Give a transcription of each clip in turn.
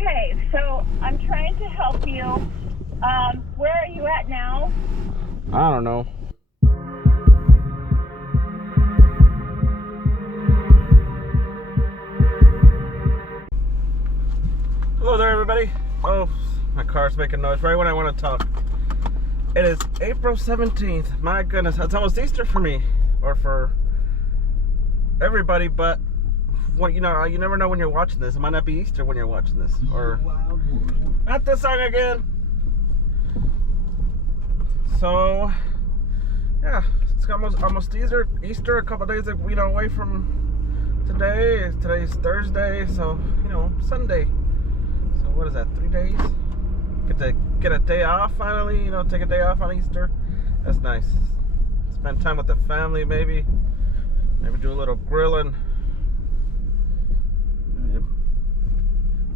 Okay, so I'm trying to help you. Where are you at now? I don't know. Hello there, everybody. Oh, my car's making noise right when I want to talk. It is April 17th. My goodness, it's almost Easter for me, or for everybody, but what, you know, you never know when you're watching this. It might not be Easter when you're watching this, or not this song again. So yeah, it's almost Easter, a couple days, you know, away from today. Today's Thursday, so you know, Sunday. So what is that? 3 days? Get to get a day off finally. You know, take a day off on Easter. That's nice. Spend time with the family, maybe do a little grilling.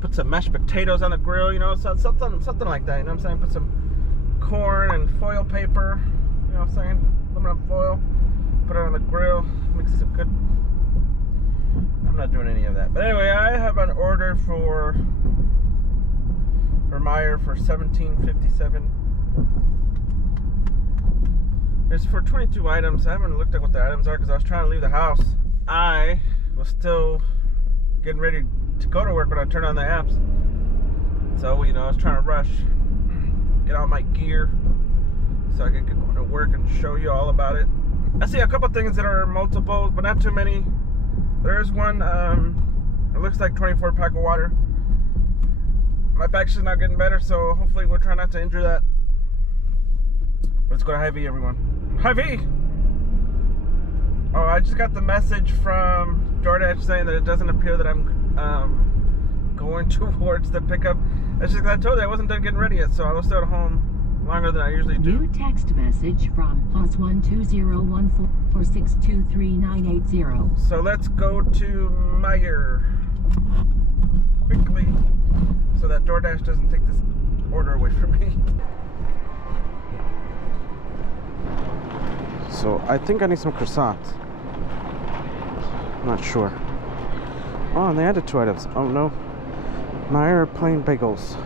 Put some mashed potatoes on the grill. You know, something like that. You know what I'm saying? Put some corn and foil paper. You know what I'm saying? Aluminum foil. Put it on the grill. Mix some good. I'm not doing any of that. But anyway, I have an order for Meyer for $17.57. It's for 22 items. I haven't looked at what the items are because I was trying to leave the house. I was still getting ready to go to work when I turned on the apps. So, you know, I was trying to rush, get all my gear so I could get going to work and show you all about it. I see a couple things that are multiples, but not too many. There's one, it looks like 24 pack of water. My back's just not getting better, so hopefully we'll try not to injure that. Let's go to Hy-Vee, everyone. Hy-Vee! Oh, I just got the message from DoorDash saying that it doesn't appear that I'm going towards the pickup. That's just because I told you I wasn't done getting ready yet, so I was still at home longer than I usually do. New text message from +12014623980. So let's go to Meyer quickly so that DoorDash doesn't take this order away from me. So I think I need some croissants. I'm not sure. Oh, and they added 2 items. Oh no. Meyer plain bagels.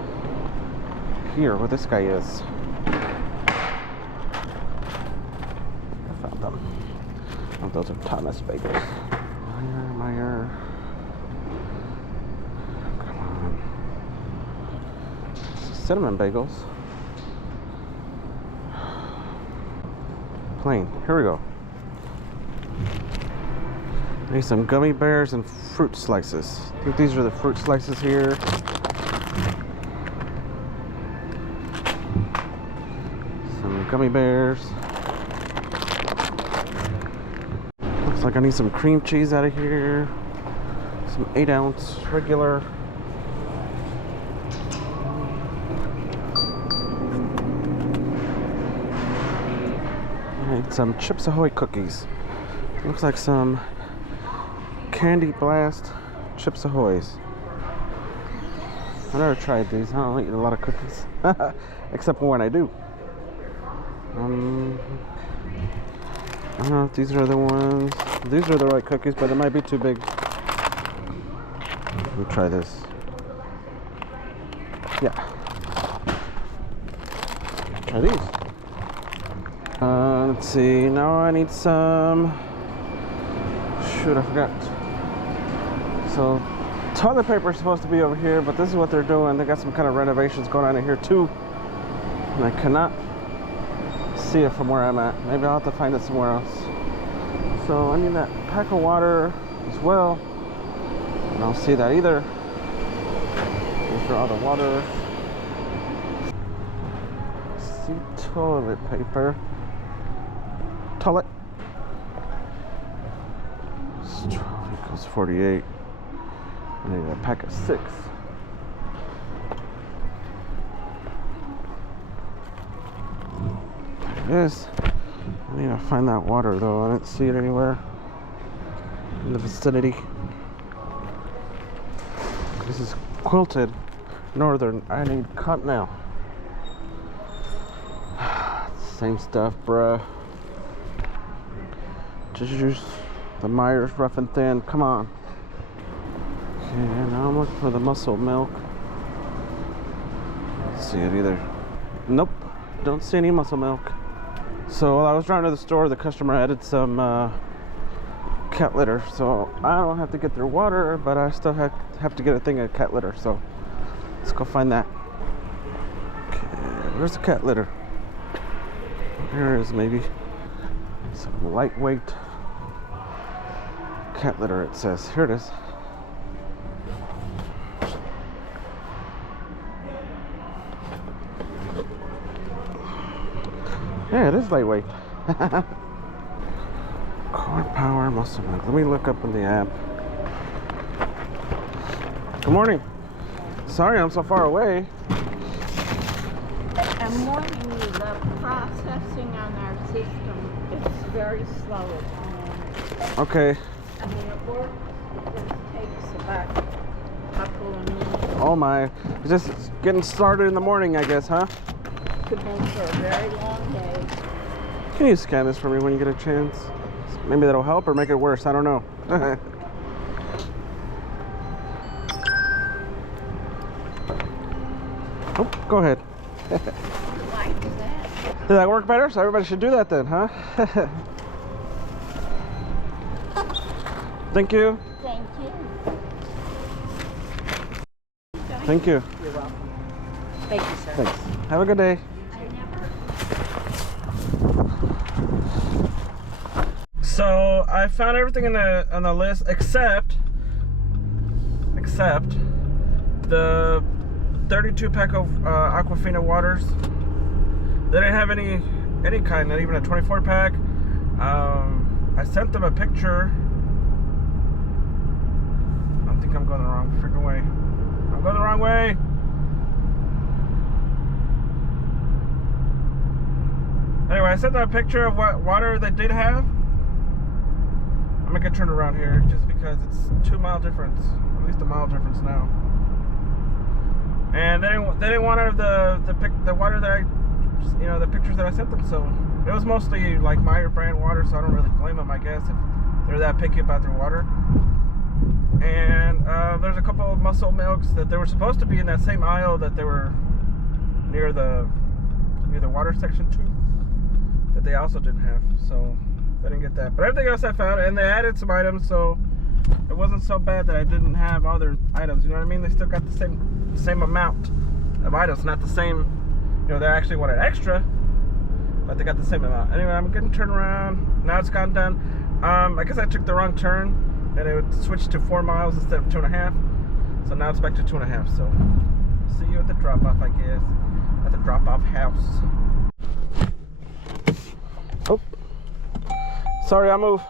Here, where this guy is. I found them. Oh, those are Thomas bagels. Meyer. Come on. Cinnamon bagels. Plain. Here we go. I need some gummy bears and fruit slices. I think these are the fruit slices here. Some gummy bears. Looks like I need some cream cheese out of here. Some 8-ounce regular. I need some Chips Ahoy cookies. Looks like some Candy Blast Chips Ahoys. I never tried these. I don't eat a lot of cookies, except for when I do. I don't know if these are the ones. These are the right cookies, but it might be too big. Let me try this. Yeah. Try these. Let's see. Now I need some. Shoot, I forgot. So, toilet paper is supposed to be over here, but this is what they're doing. They got some kind of renovations going on in here too, and I cannot see it from where I'm at. Maybe I'll have to find it somewhere else. So I need that pack of water as well. I don't see that either. These are all the water. See toilet paper. Toilet. Equals 48. I need a pack of 6. There it is. I need to find that water though. I didn't see it anywhere in the vicinity. This is Quilted Northern. I need Continental. Same stuff, bruh. Just use the Meyer's Rough and Thin. Come on. Okay, now I'm looking for the muscle milk. See it either. Nope, don't see any muscle milk. So while I was driving to the store, the customer added some cat litter. So I don't have to get their water, but I still have to get a thing of cat litter. So let's go find that. Okay, where's the cat litter? There it is, maybe. Some lightweight cat litter, it says. Here it is. Yeah, it is lightweight. Core power muscle milk. Let me look up in the app. Good morning. Sorry I'm so far away. I'm warning you, the processing on our system is very slow at the moment. Okay. I mean, it works, it just takes about a couple of minutes. Oh my. It's just getting started in the morning, I guess, huh? Could make for a very long day. Can you scan this for me when you get a chance? Maybe that'll help or make it worse. I don't know. Oh, go ahead. Like that. Did that work better? So everybody should do that then, huh? Thank you. Thank you. Thank you. You're welcome. Thank you, sir. Thanks. Have a good day. So I found everything on the list except the 32 pack of Aquafina waters. They didn't have any kind, not even a 24 pack. I sent them a picture. I think I'm going the wrong freaking way. I'm going the wrong way. Anyway, I sent them a picture of what water they did have. I'm gonna get turned around here just because it's 2 mile difference, at least a mile difference now. And they didn't want the water that the pictures that I sent them. So it was mostly like Meyer brand water. So I don't really blame them, I guess, if they're that picky about their water. And there's a couple of muscle milks that they were supposed to be in that same aisle that they were near the water section too, that they also didn't have. So I didn't get that, but everything else I found, and they added some items, so it wasn't so bad that I didn't have other items. You know what I mean? They still got the same amount of items, not the same. They actually wanted extra, but they got the same amount. Anyway, I'm getting turned around. Now it's gone down. I guess I took the wrong turn, and it would switch to 4 miles instead of 2.5. So now it's back to 2.5. So see you at the drop-off, I guess, at the drop-off house. Oh. Sorry, I'll move.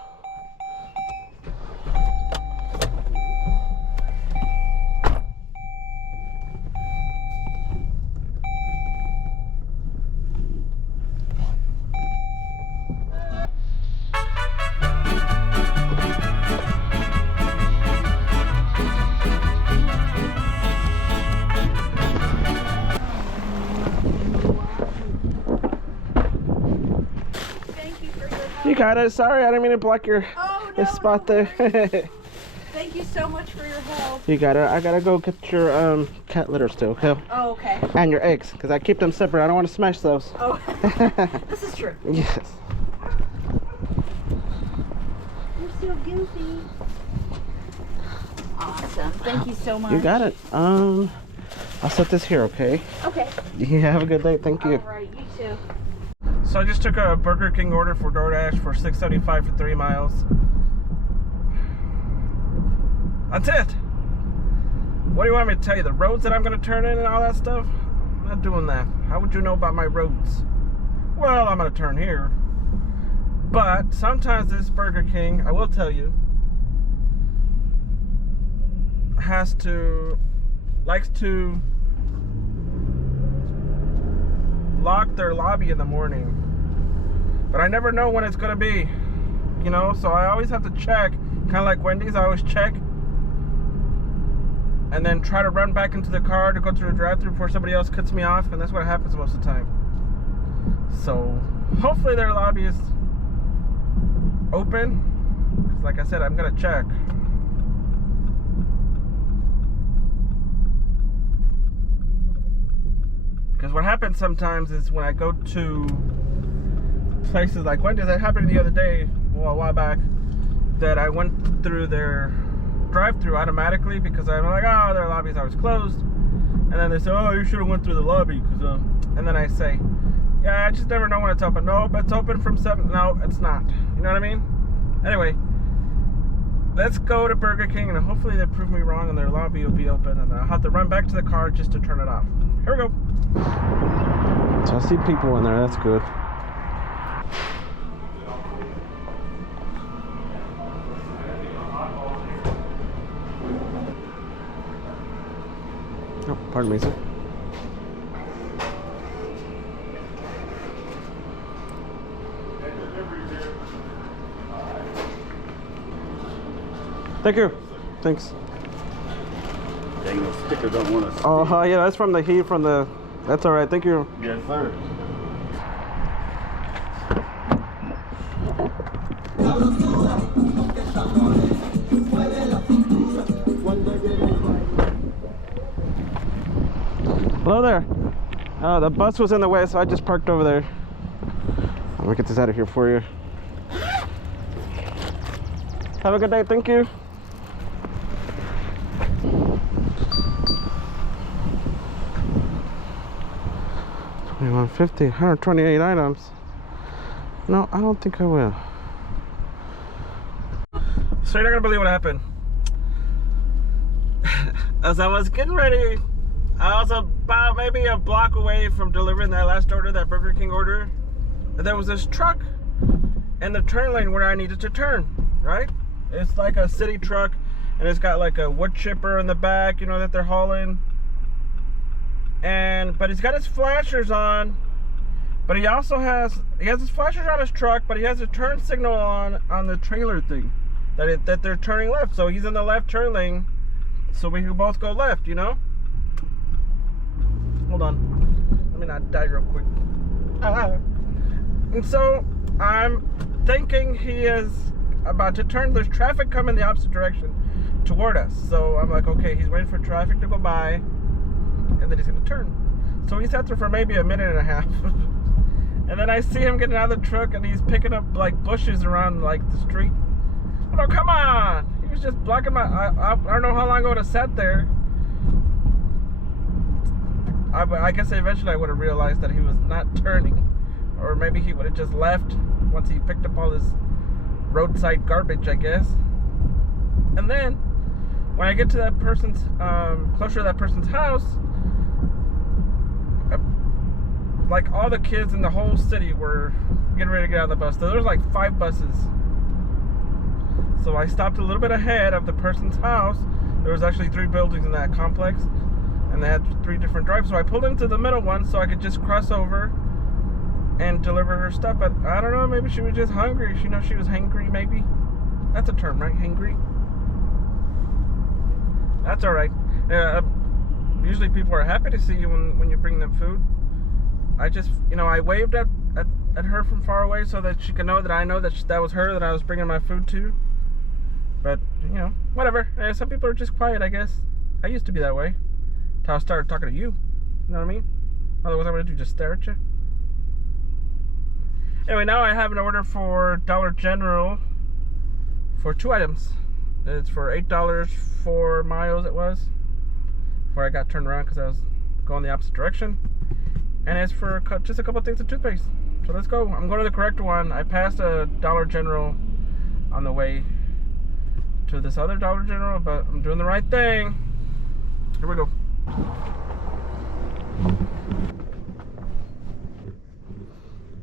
You got it. Sorry, I didn't mean to block your spot there. Thank you so much for your help. You got it. I gotta go get your cat litter still, okay? Oh, okay. And your eggs, because I keep them separate. I don't want to smash those. Oh, this is true. Yes. You're so goofy. Awesome. Thank you so much. You got it. I'll set this here, okay? Okay. Yeah, have a good day. Thank you. All right, you too. So I just took a Burger King order for DoorDash for $6.75 for 3 miles. That's it. What do you want me to tell you? The roads that I'm going to turn in and all that stuff? I'm not doing that. How would you know about my roads? Well, I'm going to turn here. But sometimes this Burger King, I will tell you, likes to lock their lobby in the morning, but I never know when it's gonna be, so I always have to check, kind of like Wendy's. I always check and then try to run back into the car to go through the drive-thru before somebody else cuts me off, and that's what happens most of the time. So hopefully their lobby is open, because like I said, I'm gonna check. what happens sometimes is when I go to places like Wendy's, that happened the other day, well, a while back, that I went through their drive-thru automatically because I'm like, oh, their lobby's always closed. And then they say, oh, you should have went through the lobby, cause and then I say, yeah, I just never know when it's open. Nope, it's open from 7. No, it's not. You know what I mean? Anyway, let's go to Burger King and hopefully they prove me wrong and their lobby will be open and I'll have to run back to the car just to turn it off. Here we go. So I see people in there, that's good. Oh, pardon me, sir. Thank you. Thanks. Dang, those stickers don't want to. Oh, yeah, that's from the heat from the. That's all right. Thank you. Yes, sir. Hello there. The bus was in the way, so I just parked over there. Let me get this out of here for you. Have a good day. Thank you. $21.50, 128 items. No, I don't think I will. So you're not gonna believe what happened. As I was getting ready, I was about maybe a block away from delivering that last order, that Burger King order. And there was this truck in the turn lane where I needed to turn, right? It's like a city truck and it's got like a wood chipper in the back, you know, that they're hauling. But he's got his flashers on, but he also has his flashers on his truck, but he has a turn signal on the trailer thing that they're turning left. So he's in the left turn lane, so we can both go left, you know. Hold on, let me not die real quick. And so I'm thinking he is about to turn. There's traffic coming the opposite direction toward us, so I'm like, okay, he's waiting for traffic to go by and then he's gonna turn. So he sat there for maybe a minute and a half and then I see him getting out of the truck and he's picking up like bushes around like the street. Oh, come on, he was just blocking my I don't know how long I would have sat there. I guess eventually I would have realized that he was not turning, or maybe he would have just left once he picked up all this roadside garbage, I guess. And then when I get to that person's closer to that person's house, like all the kids in the whole city were getting ready to get out of the bus. So there was like 5 buses. So I stopped a little bit ahead of the person's house. There was actually 3 buildings in that complex, and they had 3 different drives. So I pulled into the middle one so I could just cross over and deliver her stuff. But I don't know, maybe she was just hungry. You know, she was hangry, maybe. That's a term, right? Hangry. That's all right. Usually people are happy to see you when you bring them food. I just, you know, I waved at her from far away so that she could know that I know that that was her that I was bringing my food to. But, you know, whatever. Some people are just quiet, I guess. I used to be that way until I started talking to you. You know what I mean? Otherwise, I'm going to do just stare at you. Anyway, now I have an order for Dollar General for 2 items. It's for $8 for miles, it was, before I got turned around because I was going the opposite direction. And it's for just a couple of things of toothpaste. So let's go. I'm going to the correct one. I passed a Dollar General on the way to this other Dollar General, but I'm doing the right thing. Here we go.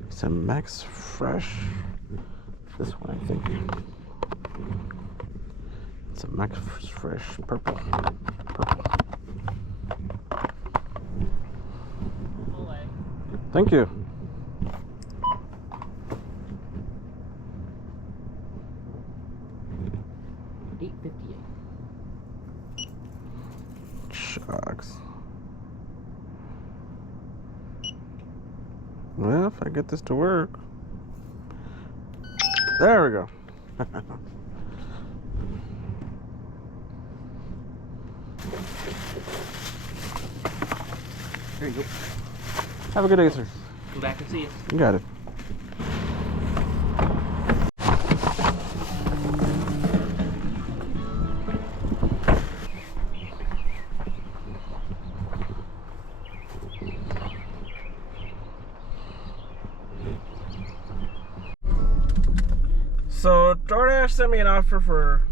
It's a Max Fresh. This one, I think. It's a Max Fresh purple. Thank you. $8.58. Shucks. Well, if I get this to work. There we go. There you go. Have a good day, sir. Come back and see you. You got it. So DoorDash sent me an offer for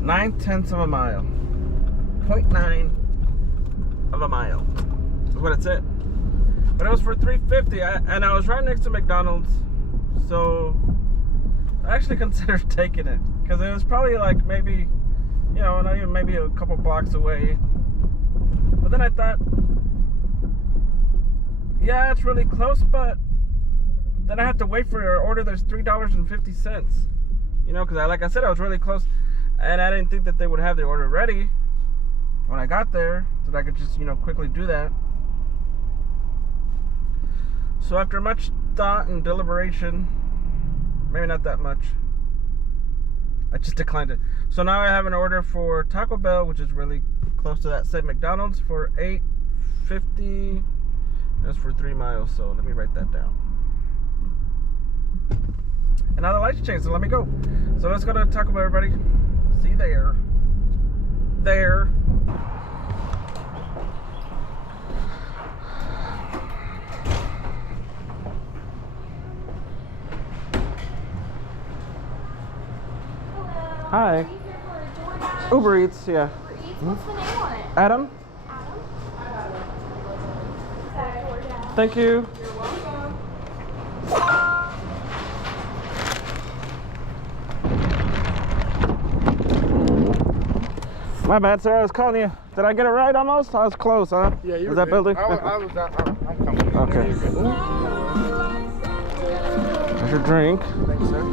9/10 of a mile. 0.9 of a mile is what it said. But it was for $3.50, and I was right next to McDonald's, so I actually considered taking it because it was probably like maybe, you know, not even maybe a couple blocks away. But then I thought, yeah, it's really close, but then I have to wait for your order. There's $3.50, you know, because like I said, I was really close, and I didn't think that they would have the order ready when I got there, so that I could just, you know, quickly do that. So after much thought and deliberation, maybe not that much, I just declined it. So now I have an order for Taco Bell, which is really close to that same McDonald's, for $8.50. That's for 3 miles, so let me write that down. And now the lights changed, so let me go. So let's go to Taco Bell, everybody. See you there. There. Hi. Uber Eats, yeah. Uber Eats, what's the name on it? Adam? Adam? Thank you. You're welcome. My bad, sir. I was calling you. Did I get it right almost? I was close, huh? Yeah, you was that building? I'm coming. Okay. There's your drink. Thanks, sir.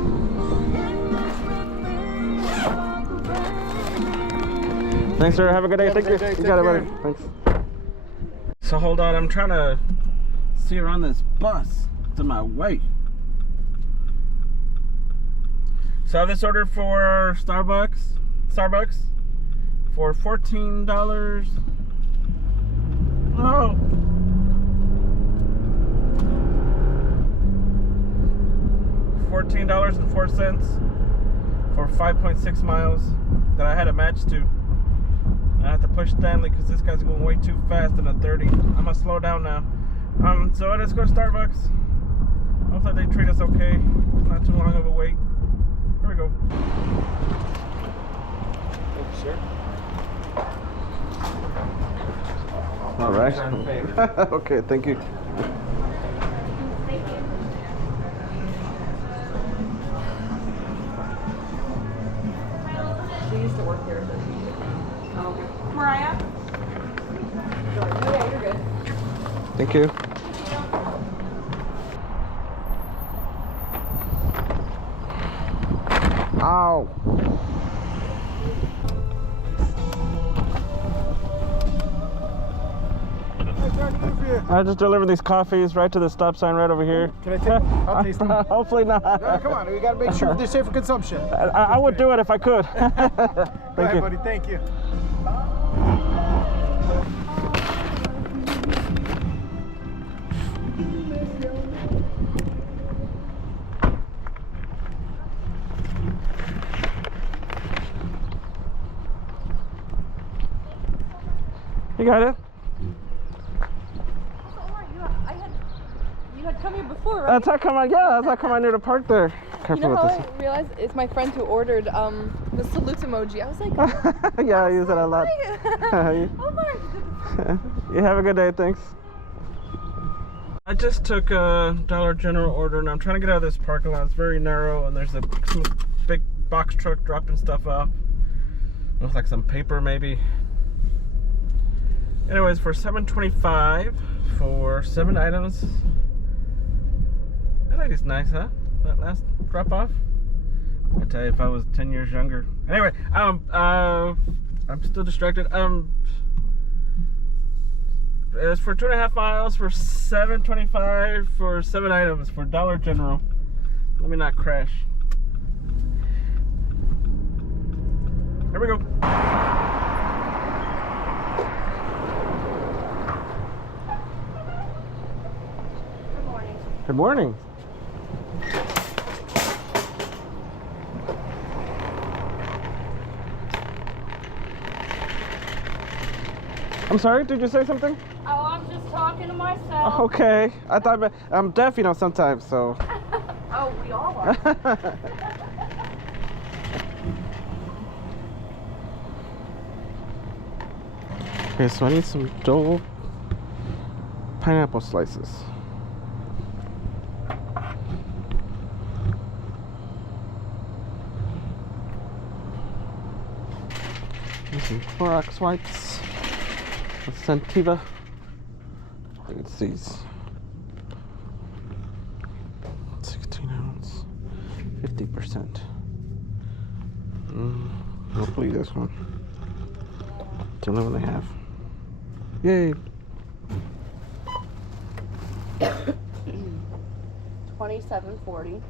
Thanks, sir. Have a good day. Thank you. Have a good day. You got it, Take buddy. Thanks. So hold on. I'm trying to see around this bus to my way. So I have this order for Starbucks for $14. Oh. $14.04 for 5.6 miles that I had a match to. I have to push Stanley because this guy's going way too fast in a 30. I'm gonna slow down now. So let's go to Starbucks. Hopefully they treat us okay. Not too long of a wait. Here we go. Thank you, sir. All right. Okay, thank you. She used to work there, so she used to. Oh, okay. Mariah? Oh, yeah, you're good. Thank you. Ow. I just delivered these coffees right to the stop sign right over here. Can I take them? I'll taste them. Hopefully not. No, come on, we gotta make sure they're safe for consumption. I would do it if I could. Go Thank ahead, you. buddy. Thank you. You got it? You had come here before, right? That's how come I knew to park there. You Careful know how with I realized it's my friend who ordered the salute emoji. I was like, this. Yeah, I use it a lot. oh my. You have a good day, thanks. I just took a Dollar General order and I'm trying to get out of this parking lot. It's very narrow and there's some big box truck dropping stuff off. Looks like some paper maybe. Anyways, for $7.25 for 7 items. That lady's nice, huh? That last drop off. I tell you, if I was 10 years younger. Anyway, I'm still distracted. It's for 2.5 miles for $7.25 for 7 items for Dollar General. Let me not crash. Here we go. Good morning. I'm sorry, did you say something? Oh, I'm just talking to myself. Okay. I thought I'm deaf, you know, sometimes, so. Oh, we all are. Okay, so I need some Dole pineapple slices. And some Clorox wipes. A Scentiva. I think it's these. 16 ounce. 50%. Hopefully this one. It's the only one I have. Yay! 27.40.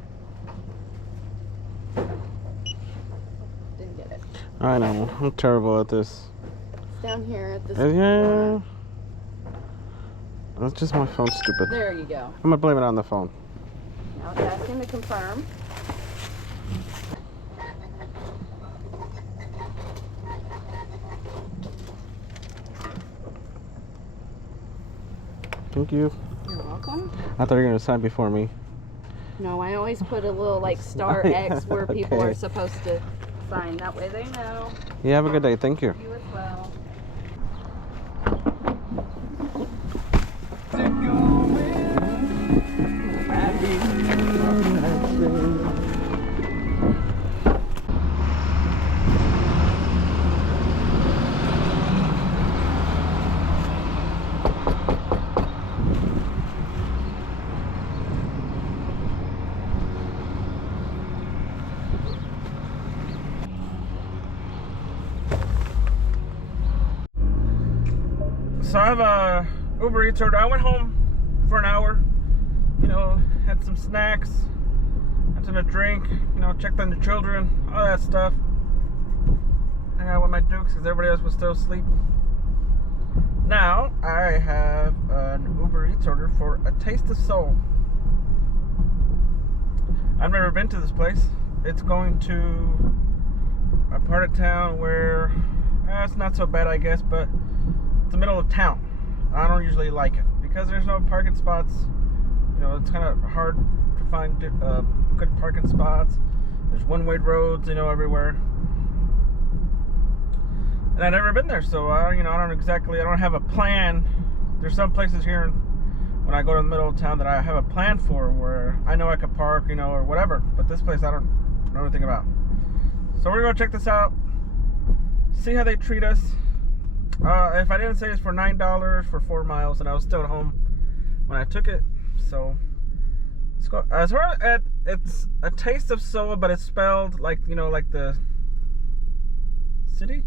Didn't get it. I know, I'm terrible at this. It's down here at this. Yeah. That's just my phone stupid. There you go. I'm gonna blame it on the phone. Now it's asking to confirm. Thank you. You're welcome. I thought you were gonna sign before me. No, I always put a little like star X where people Okay. are supposed to sign. That way they know. You have a good day. Thank you. You as well. So I have a Uber Eats order. I went home for an hour, you know, had some snacks, had some to drink, you know, checked on the children, all that stuff. Hang out with my dukes because everybody else was still sleeping. Now I have an Uber Eats order for a Taste of Soul. I've never been to this place. It's going to a part of town where it's not so bad, I guess, but it's the middle of town. I don't usually like it because there's no parking spots. You know, it's kind of hard to find good parking spots. There's one-way roads, you know, everywhere. And I've never been there, so I don't have a plan. There's some places here when I go to the middle of town that I have a plan for where I know I could park, you know, or whatever. But this place I don't know anything about. So we're gonna go check this out. See how they treat us. If I didn't say it's for $9 for 4 miles, and I was still at home when I took it, so let's go. As far as it's a Taste of Soul, but it's spelled like, you know, like the city,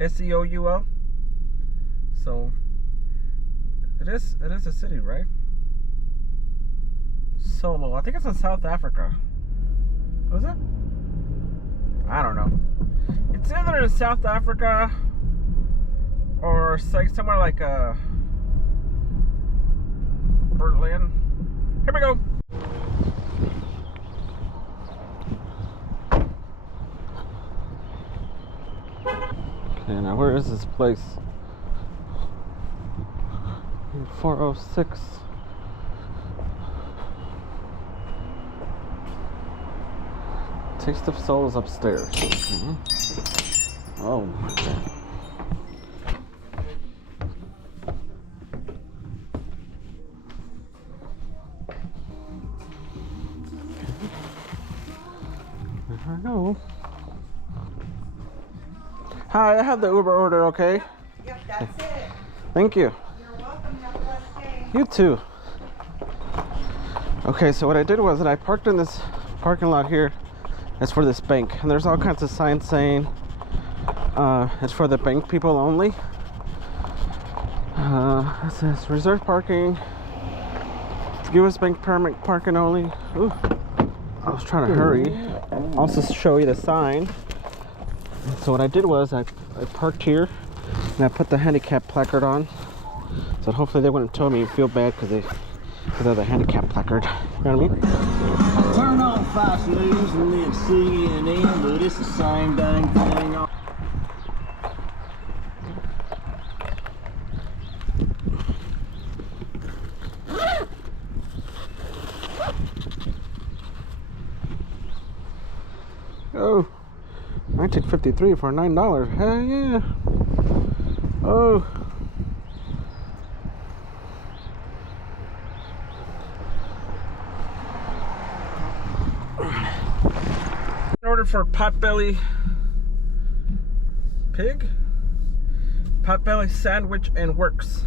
S-E-O-U-L. So it is a city, right? Solo. I think it's in South Africa. Was it? I don't know. It's either in South Africa or somewhere like Berlin. Here we go. Okay, now where is this place? 406. Taste of Soul is upstairs. Okay. Oh my God. Hello. Hi, I have the Uber order, okay? Yep, that's it. Thank you. You're welcome. Have a blessed day. You too. Okay, so what I did was that I parked in this parking lot here. It's for this bank, and there's all kinds of signs saying it's for the bank people only. It says reserved parking, U.S. bank permit parking only. Ooh, I was trying to hurry. Also show you the sign. So what I did was I parked here and I put the handicap placard on, so hopefully they wouldn't tow me and feel bad because without the handicap placard. You know what I mean? Turn on Fox News and then CNN, but it's the same dang thing. Oh, 1953 for $9. Hell yeah. Oh. Ordered for potbelly pig, potbelly sandwich and works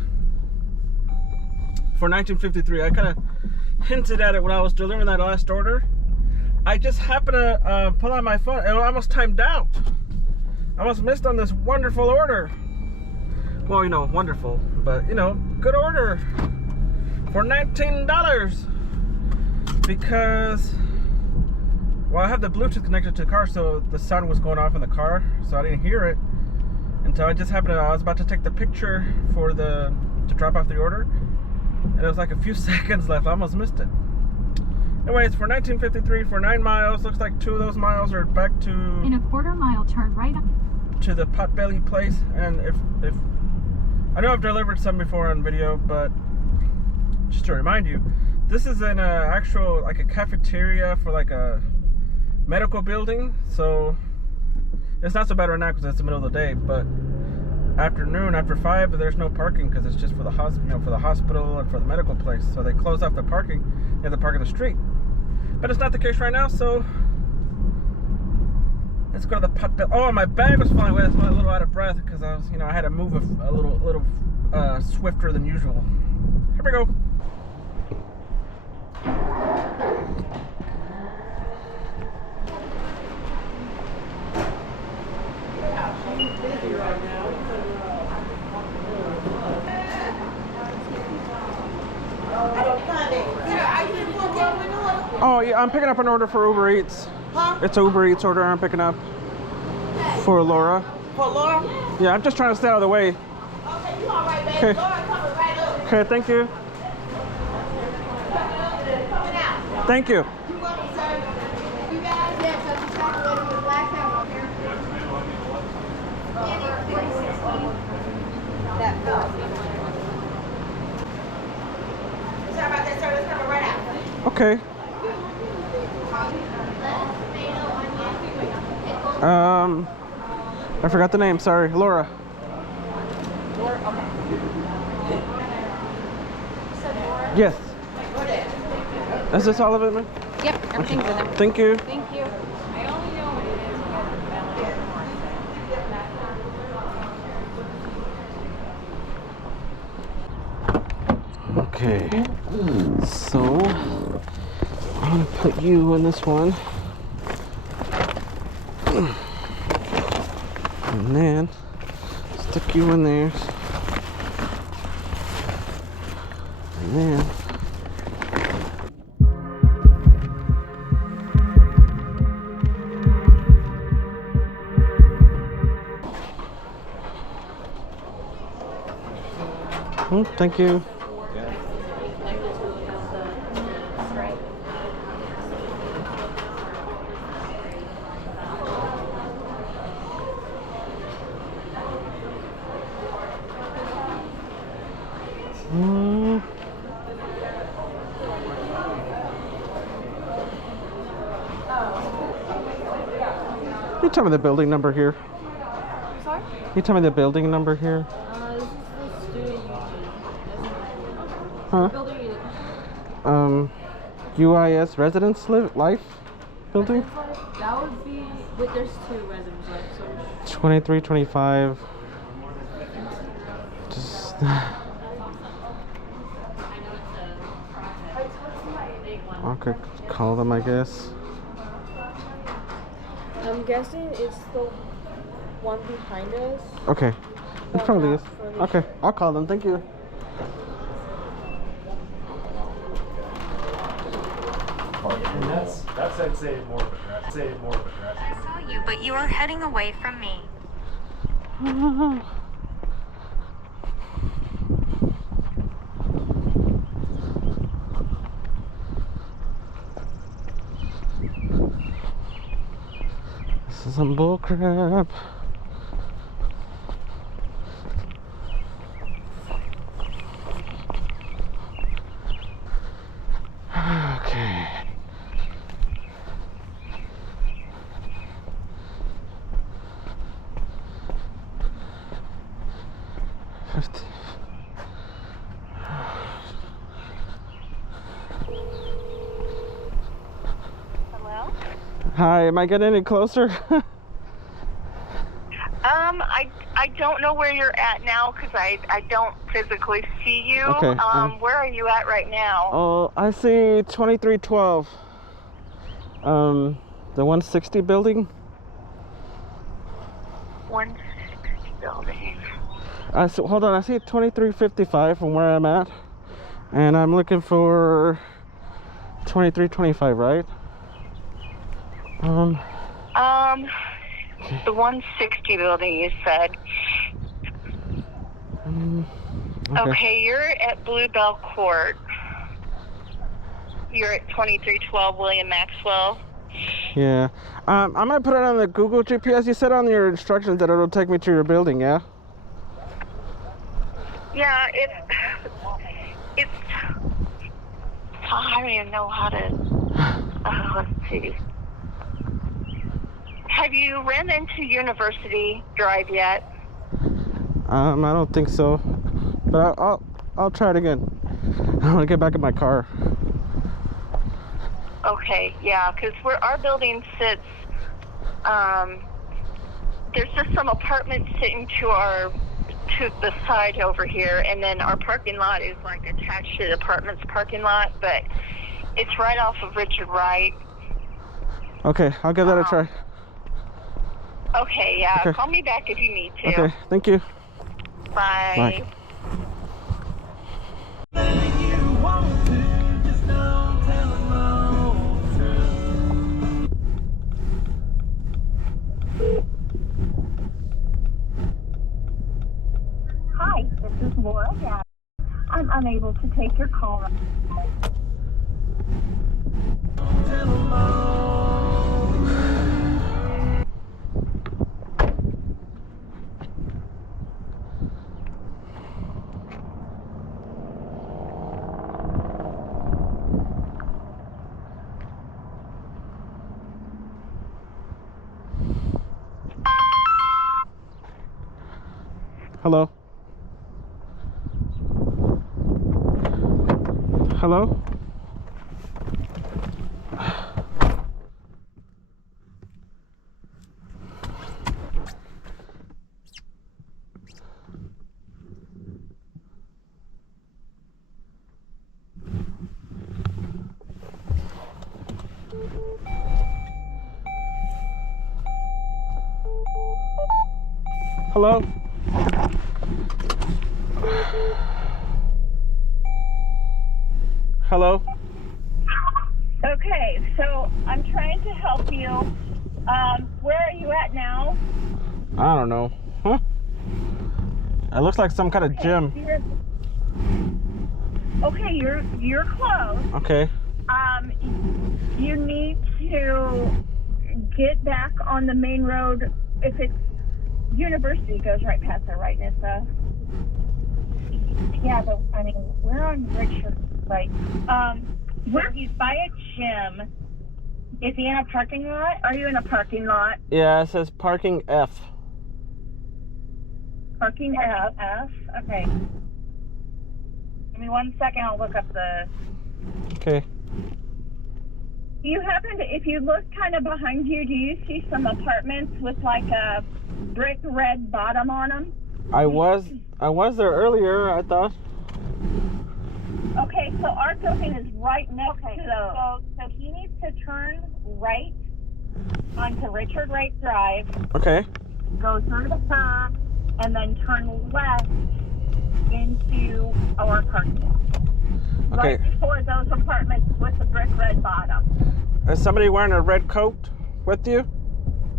for $19.53. I kind of hinted at it when I was delivering that last order. I just happened to pull out my phone. It almost timed out. I almost missed on this wonderful order. Well, you know, wonderful, but you know, good order for $19 because, well, I have the Bluetooth connected to the car, so the sound was going off in the car, so I didn't hear it until I just happened to, I was about to take the picture for to drop off the order, and it was like a few seconds left. I almost missed it. Anyways, for $19.53 for 9 miles, looks like 2 of those miles are back to, in a quarter-mile turn right to the potbelly place. And if I know I've delivered some before on video, but just to remind you, this is an actual, like a cafeteria for like a medical building, so it's not so bad right now because it's the middle of the day. But afternoon, after 5, there's no parking because it's just for the hospital, you know, for the hospital and for the medical place. So they close off the parking. You have to park in the street, but it's not the case right now. So let's go to the potbelly. Oh, my bag was flying away. That's why I'm a little out of breath because I was, you know, I had to move a little swifter than usual. Here we go. Oh yeah, I'm picking up an order for Uber Eats. Huh? It's an Uber Eats order I'm picking up for Laura. For Laura? Yeah, I'm just trying to stay out of the way. Okay, you all right, baby. Okay. Laura coming right up. Okay, thank you. Coming out. Thank you. You welcome, sir. You guys? Yes, that's the chocolate with black pepper here. That fell. Sorry about that, sir. It's coming right out. Okay. I forgot the name. Sorry, Laura. Laura, okay. Yes. Is this all of it, man? Yep, everything's in there. Thank you. Thank you. I only know what it is. Okay. So I'm gonna put you in this one. And then stick you in there. And then thank you. You tell me the building number here. Sorry? You tell me the building number here. This is the studio Huh? building. UIS Residence Life Building? That would be, wait, there's 2 residents life, so 2325. Just I could call them, I guess. I'm guessing it's the one behind us. Okay. It probably is. Okay, I'll call them. Thank you. And that's I'd say more of aggressive. I saw you, but you are heading away from me. some bull crap. Okay. Hello? Hi, am I getting any closer? I don't know where you're at now because I don't physically see you. Okay. Where are you at right now? Oh, I see 2312. The 160 building. 160 building. Hold on, I see 2355 from where I'm at, and I'm looking for 2325, right? The 160 building you said. Okay, you're at Bluebell Court. You're at 2312 William Maxwell. Yeah. I'm gonna put it on the Google GPS. You said on your instructions that it'll take me to your building, yeah? Yeah, it's I don't even know how to, let's see. Have you ran into University Drive yet? I don't think so, but I'll try it again. I want to get back in my car. Okay, yeah, because where our building sits, there's just some apartments sitting to the side over here, and then our parking lot is like attached to the apartment's parking lot, but it's right off of Richard Wright. Okay, I'll give that a try. Okay, yeah, Okay. Call me back if you need to. Okay, thank you. Bye. Bye. Hi, this is Laura. Yeah, I'm unable to take your call. Hello? Hello? Hello? Hello? Okay, so I'm trying to help you. Where are you at now? I don't know. Huh? It looks like some kind of gym. You're close. Okay. You need to get back on the main road. If it's University goes right past there, right, Nissa? Yeah, but I mean, we're on Richard, right? Where he's by a gym. Is he in a parking lot? Are you in a parking lot? Yeah, it says parking F. Parking F? Okay. Give me 1 second, I'll look up the... Okay. Do you happen to, if you look kind of behind you, do you see some apartments with like a brick red bottom on them? I was there earlier, I thought. Okay, so our building is right next to those. So he needs to turn right onto Richard Wright Drive. Okay. Go through the curb and then turn left into our parking. Okay. Right before those apartments with the brick red bottom. Is somebody wearing a red coat with you?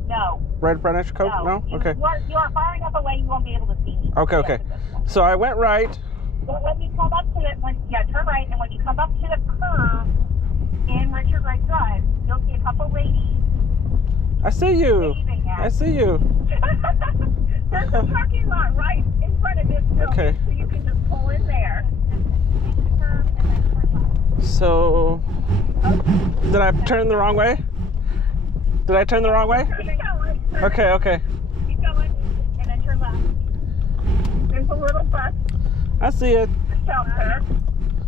No. Red brownish coat? No? Okay. You are far enough away you won't be able to see me. Okay, okay. So I went right. But when you come up to it, turn right, and when you come up to the curve in Richard Wright Drive, you'll see a couple ladies I see you. waving I see you. There's a parking lot right in front of this building, Okay. so you can just pull in there. So, did I turn the wrong way? Did I turn the wrong way? Keep going. Okay, okay. Keep going, and then turn left. There's a little bus I see it. shelter.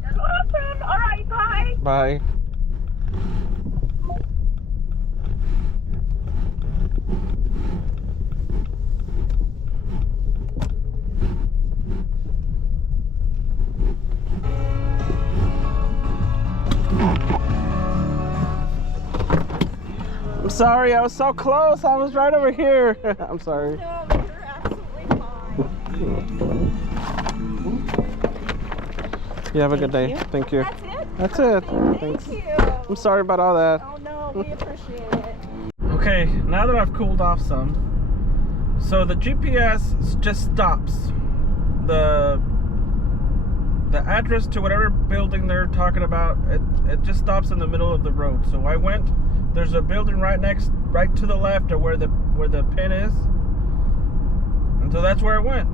Awesome. All right, bye. Bye. I'm sorry, I was so close. I was right over here. I'm sorry. No, you're absolutely fine. You have a good day. Thank you. That's it? That's it. Thanks. Thank you. I'm sorry about all that. Oh no, we appreciate it. Okay, now that I've cooled off some, so the GPS just stops. The address to whatever building they're talking about, it just stops in the middle of the road. So I went, there's a building right to the left of where the pin is. And so that's where I went.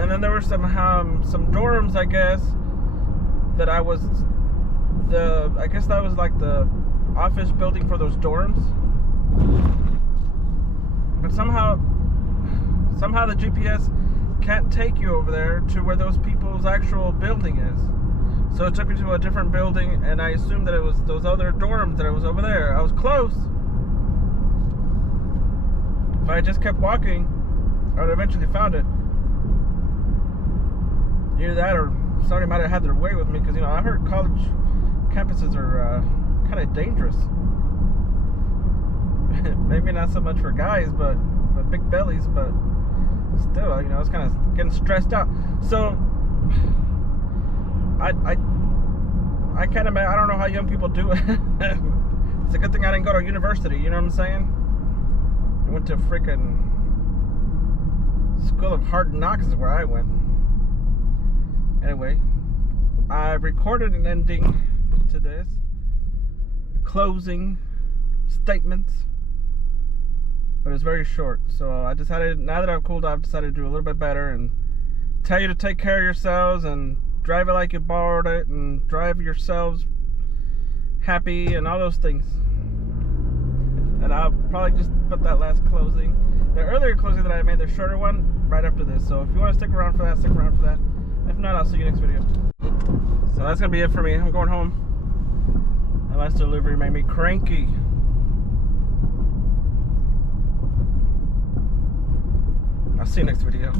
And then there were some dorms, I guess, that I guess that was like the office building for those dorms. But somehow the GPS can't take you over there to where those people's actual building is. So it took me to a different building, and I assumed that it was those other dorms that I was over there. I was close. If I just kept walking, I would eventually found it. Either that or somebody might have had their way with me, because, you know, I heard college campuses are kind of dangerous. Maybe not so much for guys, but big bellies, but still, you know, I was kind of getting stressed out. So I kind of, I don't know how young people do it. It's a good thing I didn't go to university, you know what I'm saying? I went to freaking School of Hard Knocks is where I went. Anyway, I recorded an ending to this, closing statements, but it's very short. So I decided, now that I've cooled off, decided to do a little bit better and tell you to take care of yourselves and drive it like you borrowed it and drive yourselves happy and all those things. And I'll probably just put that last closing, the earlier closing that I made, the shorter one, right after this. So if you want to stick around for that, stick around for that. If not, I'll see you next video. So that's gonna be it for me. I'm going home. That last delivery made me cranky. I'll see you next video.